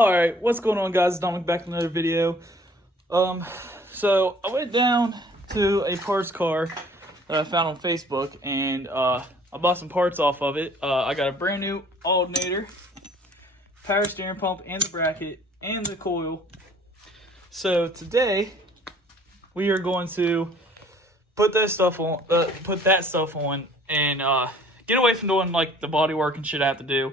Alright, what's going on, guys? Dominic back in another video. So I went down to a parts car that I found on Facebook, and I bought some parts off of it. I got a brand new alternator, power steering pump, and the bracket, and the coil. So today we are going to put that stuff on, and get away from doing like the body work and shit I have to do.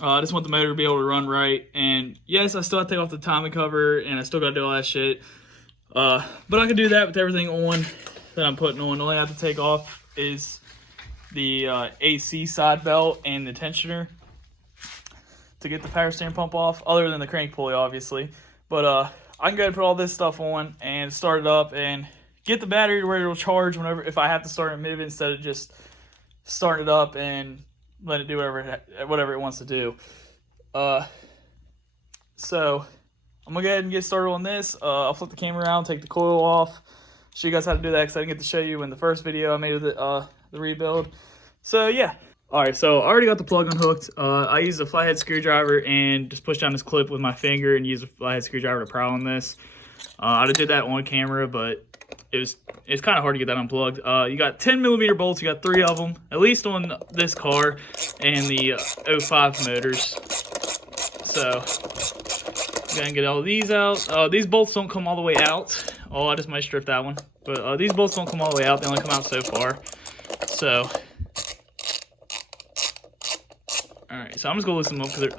I just want the motor to be able to run right, and yes, I still have to take off the timing cover, and I still got to do all that shit. But I can do that with everything on that I'm putting on. The only thing I have to take off is the AC side belt and the tensioner to get the power steering pump off, other than the crank pulley, obviously. But I can go ahead and put all this stuff on and start it up and get the battery ready to charge whenever, if I have to start it and move it, instead of just start it up and let it do whatever it wants to do. So I'm gonna go ahead and get started on this. I'll flip the camera around, take the coil off, show you guys how to do that, because I didn't get to show you in the first video I made of the rebuild. So yeah. Alright, so I already got the plug unhooked. I used a flathead screwdriver and just pushed down this clip with my finger and used a flathead screwdriver to pry on this. I did that on camera, but it's kind of hard to get that unplugged. You got 10mm bolts, you got 3 of them, at least on this car and the 05 motors. So I'm gonna get all these out. These bolts don't come all the way out. Oh, I just might strip that one. But these bolts don't come all the way out, they only come out so far. So alright, so I'm just gonna loosen them up because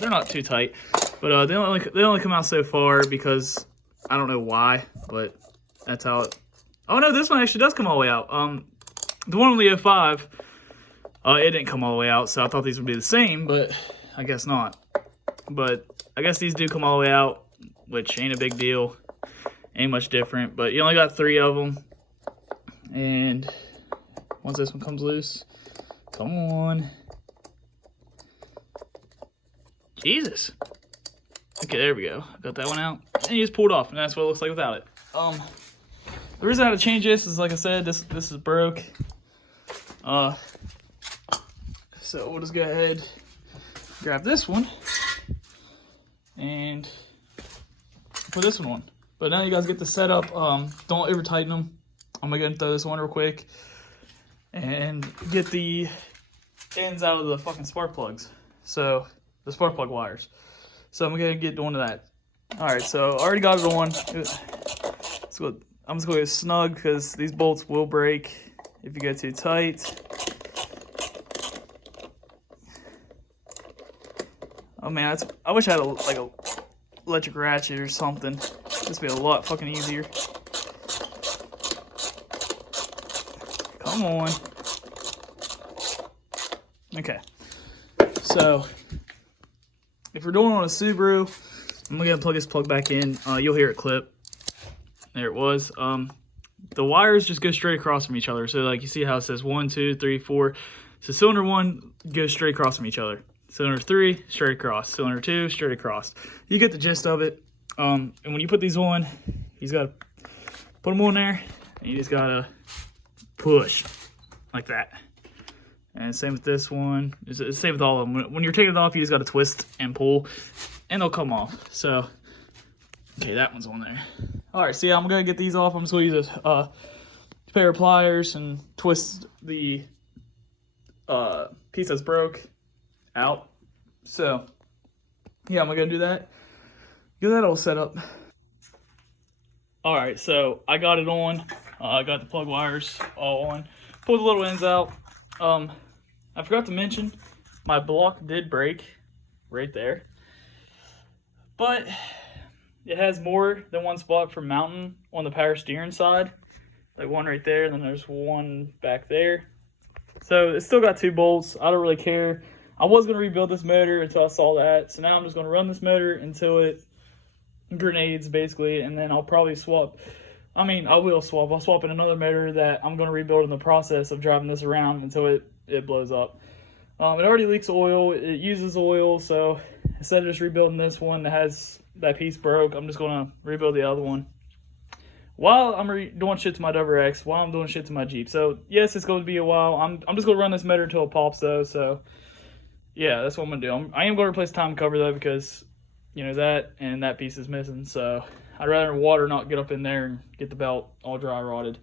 they're not too tight. But they only come out so far because I don't know why, but that's how it... Oh no, this one actually does come all the way out. The one on the 05, it didn't come all the way out, so I thought these would be the same, but I guess not. But I guess these do come all the way out, which ain't a big deal. Ain't much different, but you only got 3 of them. And once this one comes loose, come on. Jesus. Okay, there we go. Got that one out. And you just pulled off, and that's what it looks like without it. The reason I had to change this is, like I said, this is broke. So we'll just go ahead, grab this one, and put this one on. But now you guys get the setup. Don't over tighten them. I'm gonna go and throw this one real quick and get the ends out of the fucking spark plugs. So the spark plug wires. So I'm gonna get doing to that. Alright, so I already got it on. I'm just gonna go snug because these bolts will break if you go too tight. Oh man, I wish I had a electric ratchet or something. This would be a lot fucking easier. Come on. Okay. So if we're doing it on a Subaru, I'm gonna plug this plug back in. You'll hear it clip. There it was. The wires just go straight across from each other. So like you see how it says 1, 2, 3, 4. So cylinder 1 goes straight across from each other. Cylinder 3 straight across. Cylinder 2 straight across. You get the gist of it. And when you put these on, you just gotta put them on there, and you just gotta push like that. And same with this one. It's the same with all of them. When you're taking it off, you just gotta twist and pull, and they'll come off. So, okay, that one's on there. All right, so yeah, I'm gonna get these off. I'm just gonna use a pair of pliers and twist the piece that's broke out. So, yeah, I'm gonna do that. Get that all set up. All right, so I got it on. I got the plug wires all on. Pulled the little ends out. I forgot to mention, my block did break right there, but it has more than one spot for mounting on the power steering side, like one right there, and then there's one back there. So it's still got 2 bolts. I don't really care. I was going to rebuild this motor until I saw that, so now I'm just going to run this motor until it grenades, basically, and then I'll probably swap. I mean, I will swap. I'll swap in another motor that I'm going to rebuild in the process of driving this around until it blows up. It already leaks oil. It uses oil, so instead of just rebuilding this one that has that piece broke, I'm just going to rebuild the other one while I'm doing shit to my Dover X, while I'm doing shit to my Jeep. So yes, it's going to be a while. I'm just going to run this motor until it pops though. So yeah, that's what I'm gonna do. I am gonna replace the timing cover though, because you know that piece is missing. So I'd rather water not get up in there and get the belt all dry rotted.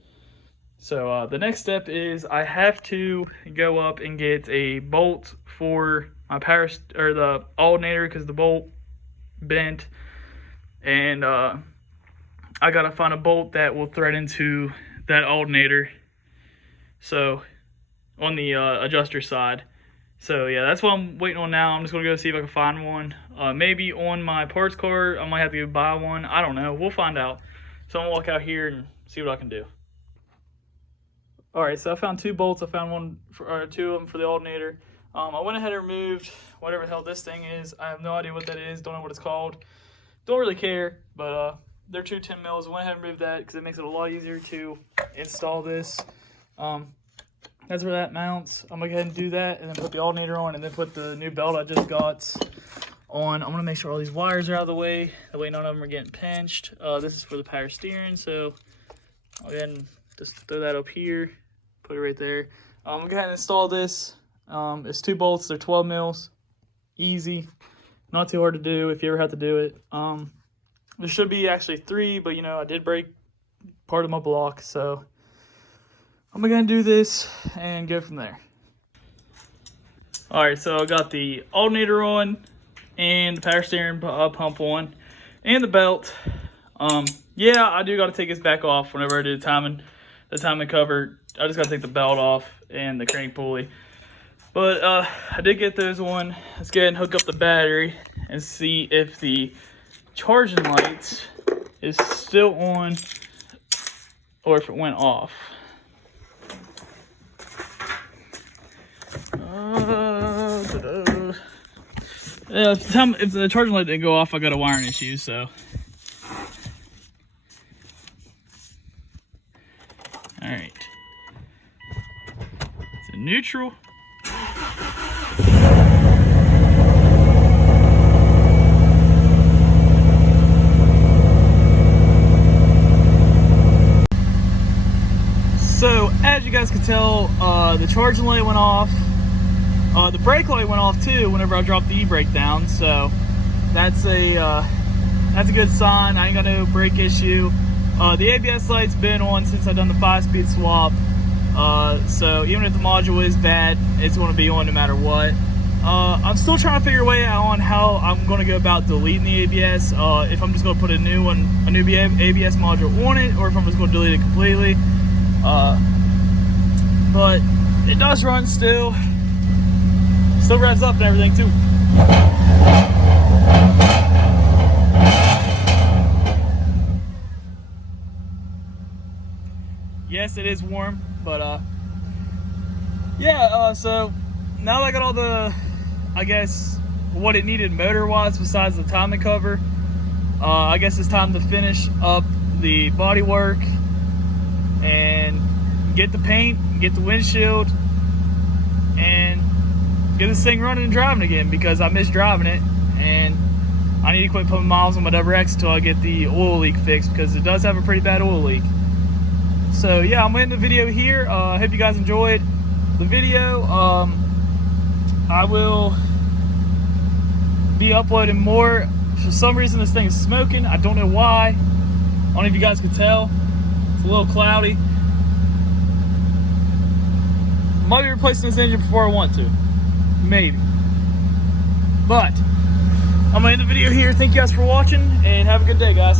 So the next step is I have to go up and get a bolt for my the alternator, because the bolt bent, and I gotta find a bolt that will thread into that alternator. So on the adjuster side. So yeah, that's what I'm waiting on now. I'm just gonna go see if I can find one. Maybe on my parts card, I might have to go buy one. I don't know. We'll find out. So I'm gonna walk out here and see what I can do. All right, so I found 2 bolts. I found 2 of them for the alternator. I went ahead and removed whatever the hell this thing is. I have no idea what that is. Don't know what it's called. Don't really care, but they're 2 10 mils. I went ahead and removed that because it makes it a lot easier to install this. That's where that mounts. I'm gonna go ahead and do that and then put the alternator on and then put the new belt I just got on. I'm gonna make sure all these wires are out of the way. That way none of them are getting pinched. This is for the power steering, so I'll go ahead and just throw that up here, put it right there. I'm gonna go ahead and install this. It's 2 bolts, they're 12 mils. Easy, not too hard to do if you ever have to do it. There should be actually 3, but you know, I did break part of my block, so I'm gonna do this and go from there. All right, so I got the alternator on and the power steering pump on and the belt. Yeah, I do got to take this back off whenever I do the timing cover. I just got to take the belt off and the crank pulley. But I did get those on. Let's go ahead and hook up the battery and see if the charging lights is still on or if it went off. Yeah, if the charging light didn't go off, I got a wiring issue, so. Alright. It's in neutral. So, as you guys can tell, the charging light went off. The brake light went off too whenever I dropped the e-brake down, so that's a good sign. I ain't got no brake issue. The ABS light's been on since I've done the 5-speed swap, so even if the module is bad, it's going to be on no matter what. I'm still trying to figure a way out on how I'm going to go about deleting the ABS. If I'm just going to put a new ABS module on it, or if I'm just going to delete it completely. But it does run still. Still revs up and everything too. Yes, it is warm, but yeah, so now that I got all the, I guess, what it needed motor-wise besides the timing cover, I guess it's time to finish up the bodywork and get the paint, get the windshield, and get this thing running and driving again, because I miss driving it, and I need to quit putting miles on my WX until I get the oil leak fixed, because it does have a pretty bad oil leak. So yeah, I'm ending the video here. I hope you guys enjoyed the video. I will be uploading more. For some reason this thing is smoking. I don't know why. I don't know if you guys could tell. It's a little cloudy. Might be replacing this engine before I want to. Maybe. But I'm gonna end the video here. Thank you guys for watching, and have a good day, guys.